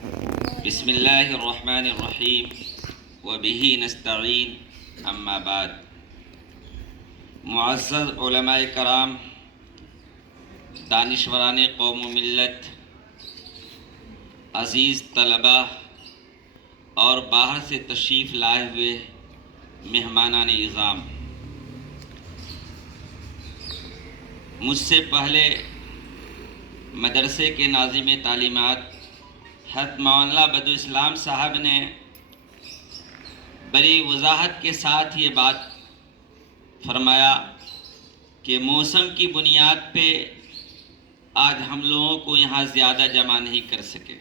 بسم اللہ الرحمن الرحیم وبہ نستعین اما بعد۔ معزز علماء کرام، دانشوران قوم و ملت، عزیز طلباء اور باہر سے تشریف لائے ہوئے مہمانان اعظام، مجھ سے پہلے مدرسے کے ناظم تعلیمات حضرت مولانا بدو اسلام صاحب نے بڑی وضاحت کے ساتھ یہ بات فرمایا کہ موسم کی بنیاد پہ آج ہم لوگوں کو یہاں زیادہ جمع نہیں کر سکے،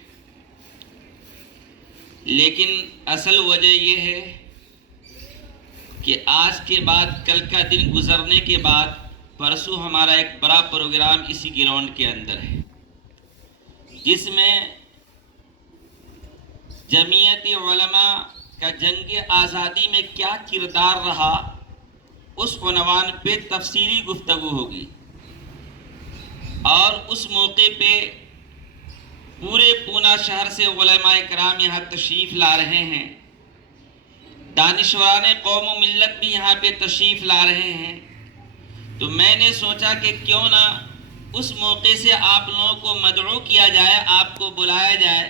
لیکن اصل وجہ یہ ہے کہ آج کے بعد کل کا دن گزرنے کے بعد پرسوں ہمارا ایک بڑا پروگرام اسی گراؤنڈ کے اندر ہے، جس میں جمعیت علماء کا جنگ آزادی میں کیا کردار رہا اس عنوان پہ تفصیلی گفتگو ہوگی، اور اس موقع پہ پورے پونا شہر سے علماء کرام یہاں تشریف لا رہے ہیں، دانشوران قوم و ملت بھی یہاں پہ تشریف لا رہے ہیں۔ تو میں نے سوچا کہ کیوں نہ اس موقع سے آپ لوگوں کو مدعو کیا جائے، آپ کو بلایا جائے،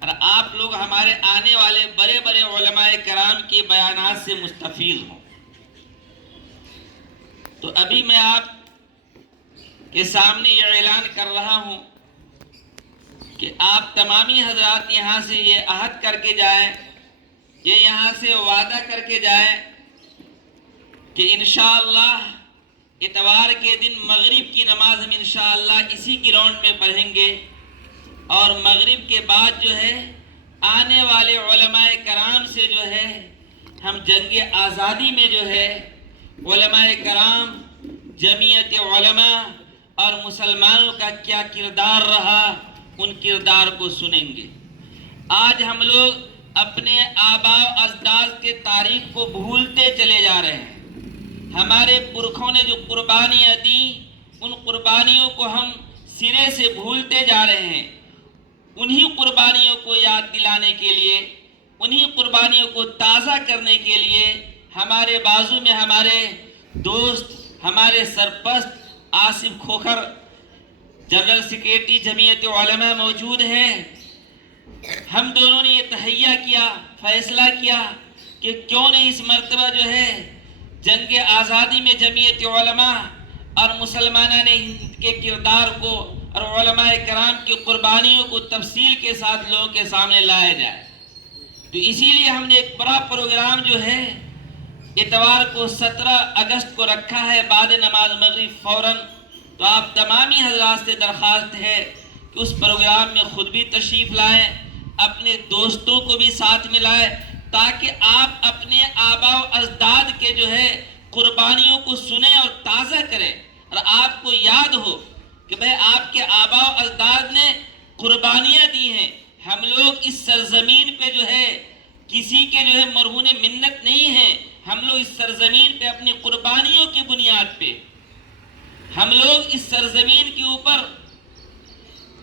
اور آپ لوگ ہمارے آنے والے بڑے بڑے علماء کرام کے بیانات سے مستفید ہوں۔ تو ابھی میں آپ کے سامنے یہ اعلان کر رہا ہوں کہ آپ تمامی حضرات یہاں سے یہ عہد کر کے جائیں، یہ یہاں سے وعدہ کر کے جائیں کہ انشاءاللہ اتوار کے دن مغرب کی نماز ہم انشاءاللہ اسی گراؤنڈ میں پڑھیں گے، اور مغرب کے بعد جو ہے آنے والے علماء کرام سے جو ہے ہم جنگ آزادی میں جو ہے علماء کرام، جمعیت علماء اور مسلمانوں کا کیا کردار رہا ان کردار کو سنیں گے۔ آج ہم لوگ اپنے آباء و اجداد کے تاریخ کو بھولتے چلے جا رہے ہیں۔ ہمارے پرکھوں نے جو قربانیاں دیں ان قربانیوں کو ہم سرے سے بھولتے جا رہے ہیں۔ انہی قربانیوں کو یاد دلانے کے لیے، انہی قربانیوں کو تازہ کرنے کے لیے ہمارے بازو میں ہمارے دوست، ہمارے سرپرست آصف کھوکھر جنرل سیکریٹری جمعیت علماء موجود ہیں۔ ہم دونوں نے یہ تہیہ کیا، فیصلہ کیا کہ کیوں نہیں اس مرتبہ جو ہے جنگ آزادی میں جمعیت علماء اور مسلمانان ہند کے کردار کو اور علماء کرام کی قربانیوں کو تفصیل کے ساتھ لوگوں کے سامنے لایا جائے۔ تو اسی لیے ہم نے ایک بڑا پروگرام جو ہے اتوار کو 17 اگست کو رکھا ہے بعد نماز مغرب فوراً۔ تو آپ تمامی حضرات سے درخواست ہے کہ اس پروگرام میں خود بھی تشریف لائیں، اپنے دوستوں کو بھی ساتھ میں لائیں، تاکہ آپ اپنے آباء و اجداد کے جو ہے قربانیوں کو سنیں اور تازہ کریں، اور آپ کو یاد ہو کہ بھئی آپ کے آباء و اجداد نے قربانیاں دی ہیں۔ ہم لوگ اس سرزمین پہ جو ہے کسی کے جو ہے مرہون منت نہیں ہیں، ہم لوگ اس سرزمین پہ اپنی قربانیوں کی بنیاد پہ، ہم لوگ اس سرزمین کے اوپر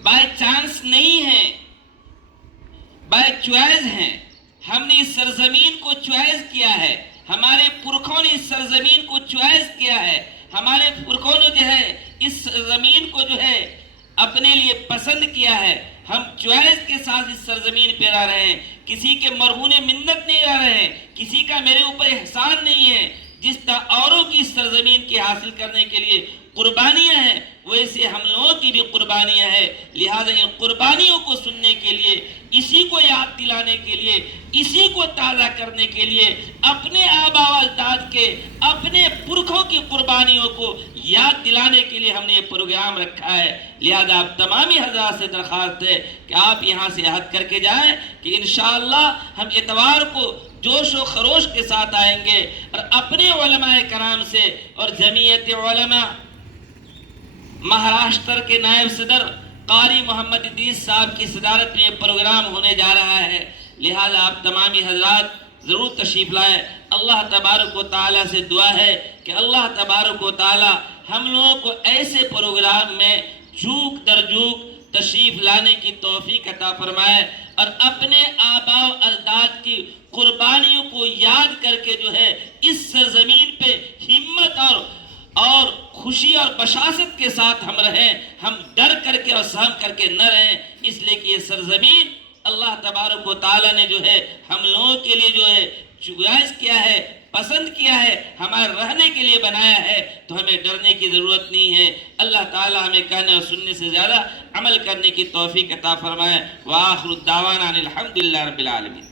بائی چانس نہیں ہیں، بائی چوائس ہیں۔ ہم نے اس سرزمین کو چوائس کیا ہے، ہمارے پرکھوں نے اس سرزمین کو چوائس کیا ہے، ہمارے پرکھوں نے جو ہے اس سرزمین کو جو ہے اپنے لیے پسند کیا ہے۔ ہم چوائس کے ساتھ اس سرزمین پہ رہ رہے ہیں، کسی کے مرہون منت نہیں رہ رہے ہیں، کسی کا میرے اوپر احسان نہیں ہے۔ جس طرح اوروں کی اس سرزمین کی حاصل کرنے کے لیے قربانیاں ہیں، ویسے ہم لوگوں کی بھی قربانیاں ہیں۔ لہذا ان قربانیوں کو سننے کے لیے، اسی کو یاد دلانے کے لیے، اسی کو تازہ کرنے کے لیے، اپنے آباء و اجداد کے، اپنے پرکھوں کی قربانیوں کو یاد دلانے کے لیے ہم نے یہ پروگرام رکھا ہے۔ لہذا آپ تمامی حضرات سے درخواست ہے کہ آپ یہاں سے عہد کر کے جائیں کہ انشاءاللہ ہم اتوار کو جوش و خروش کے ساتھ آئیں گے، اور اپنے علماء کرام سے اور جمعیت علماء مہاراشٹر کے نائب صدر قاری محمد ادریس صاحب کی صدارت میں یہ پروگرام ہونے جا رہا ہے۔ لہذا آپ تمامی حضرات ضرور تشریف لائیں۔ اللہ تبارک و تعالیٰ سے دعا ہے کہ اللہ تبارک و تعالیٰ ہم لوگوں کو ایسے پروگرام میں جھوک در جھوک تشریف لانے کی توفیق عطا فرمائے، اور اپنے آباء و اجداد کی قربانیوں کو یاد کر کے جو ہے اس سرزمین پہ ہمت اور خوشی اور بشاشت کے ساتھ ہم رہیں، ہم ڈر کر کے اور سہم کر کے نہ رہیں، اس لیے کہ یہ سرزمین اللہ تبارک و تعالیٰ نے جو ہے ہم لوگوں کے لیے جو ہے چوائس کیا ہے، پسند کیا ہے، ہمارے رہنے کے لیے بنایا ہے، تو ہمیں ڈرنے کی ضرورت نہیں ہے۔ اللہ تعالیٰ ہمیں کہنے اور سننے سے زیادہ عمل کرنے کی توفیق عطا فرمائے۔ وآخر الدعوانا ان الحمد للہ رب العالمین۔